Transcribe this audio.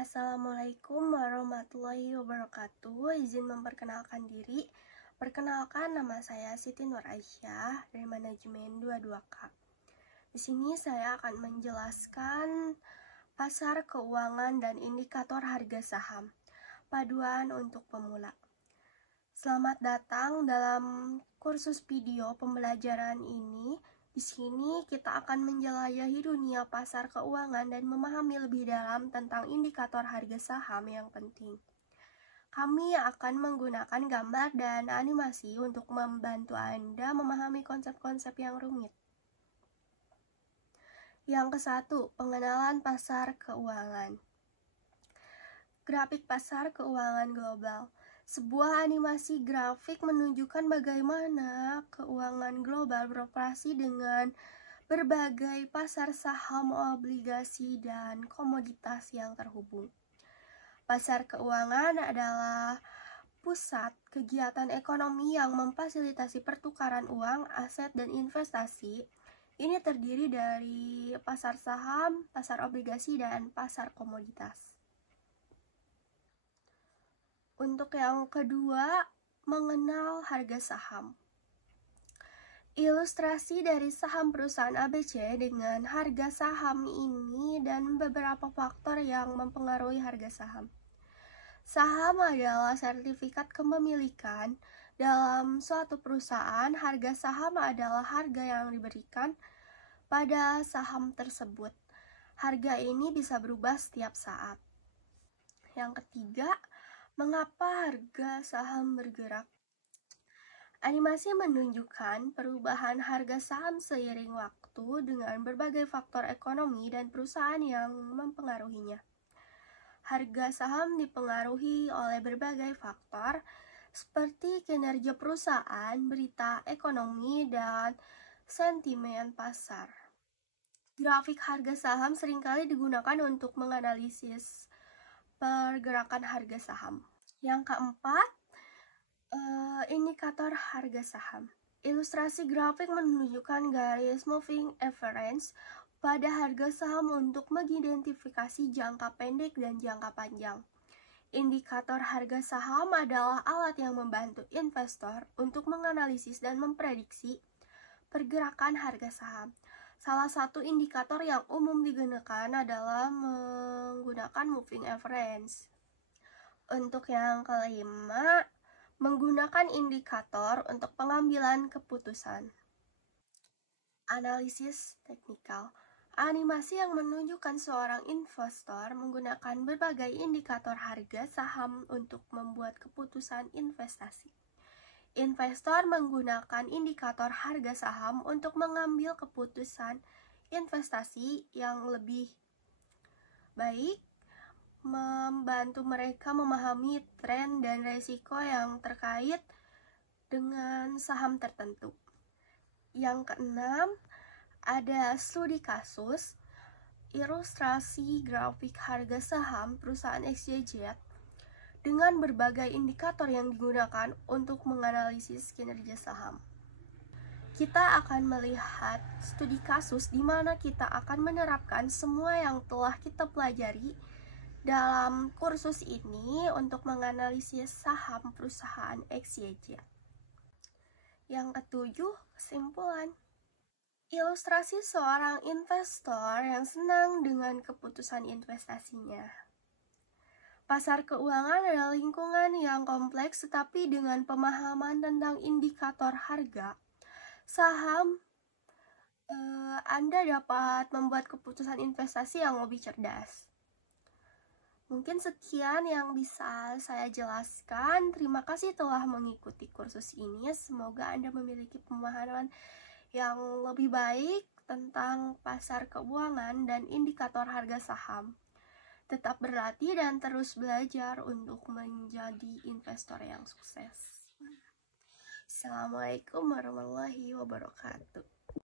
Assalamualaikum warahmatullahi wabarakatuh. Izin memperkenalkan diri. Perkenalkan, nama saya Siti Nur Aisyah dari manajemen 22K. Di sini saya akan menjelaskan pasar keuangan dan indikator harga saham. Paduan untuk pemula. Selamat datang dalam kursus video pembelajaran ini. Di sini kita akan menjelajahi dunia pasar keuangan dan memahami lebih dalam tentang indikator harga saham yang penting. Kami akan menggunakan gambar dan animasi untuk membantu Anda memahami konsep-konsep yang rumit. Yang ke-1, pengenalan pasar keuangan. Grafik pasar keuangan global. Sebuah animasi grafik menunjukkan bagaimana keuangan global beroperasi dengan berbagai pasar saham, obligasi, dan komoditas yang terhubung. Pasar keuangan adalah pusat kegiatan ekonomi yang memfasilitasi pertukaran uang, aset, dan investasi. Ini terdiri dari pasar saham, pasar obligasi, dan pasar komoditas. Untuk yang kedua, mengenal harga saham. Ilustrasi dari saham perusahaan ABC dengan harga saham ini dan beberapa faktor yang mempengaruhi harga saham. Saham adalah sertifikat kepemilikan. Dalam suatu perusahaan, harga saham adalah harga yang diberikan pada saham tersebut. Harga ini bisa berubah setiap saat. Yang ketiga, mengapa harga saham bergerak? Animasi menunjukkan perubahan harga saham seiring waktu dengan berbagai faktor ekonomi dan perusahaan yang mempengaruhinya. Harga saham dipengaruhi oleh berbagai faktor seperti kinerja perusahaan, berita ekonomi, dan sentimen pasar. Grafik harga saham seringkali digunakan untuk menganalisis pergerakan harga saham. Yang keempat, indikator harga saham. Ilustrasi grafik menunjukkan garis moving average pada harga saham untuk mengidentifikasi jangka pendek dan jangka panjang. Indikator harga saham adalah alat yang membantu investor untuk menganalisis dan memprediksi pergerakan harga saham. Salah satu indikator yang umum digunakan adalah menggunakan moving average. Untuk yang kelima, menggunakan indikator untuk pengambilan keputusan. Analisis teknikal. Animasi yang menunjukkan seorang investor menggunakan berbagai indikator harga saham untuk membuat keputusan investasi. Investor menggunakan indikator harga saham untuk mengambil keputusan investasi yang lebih baik, membantu mereka memahami tren dan resiko yang terkait dengan saham tertentu. Yang keenam, ada studi kasus, ilustrasi grafik harga saham perusahaan XYZ dengan berbagai indikator yang digunakan untuk menganalisis kinerja saham. Kita akan melihat studi kasus di mana kita akan menerapkan semua yang telah kita pelajari dalam kursus ini untuk menganalisis saham perusahaan XYZ. Yang ketujuh, kesimpulan. Ilustrasi seorang investor yang senang dengan keputusan investasinya. Pasar keuangan adalah lingkungan yang kompleks, tetapi dengan pemahaman tentang indikator harga saham, Anda dapat membuat keputusan investasi yang lebih cerdas. Mungkin sekian yang bisa saya jelaskan. Terima kasih telah mengikuti kursus ini. Semoga Anda memiliki pemahaman yang lebih baik tentang pasar keuangan dan indikator harga saham. Tetap berlatih dan terus belajar untuk menjadi investor yang sukses. Assalamualaikum warahmatullahi wabarakatuh.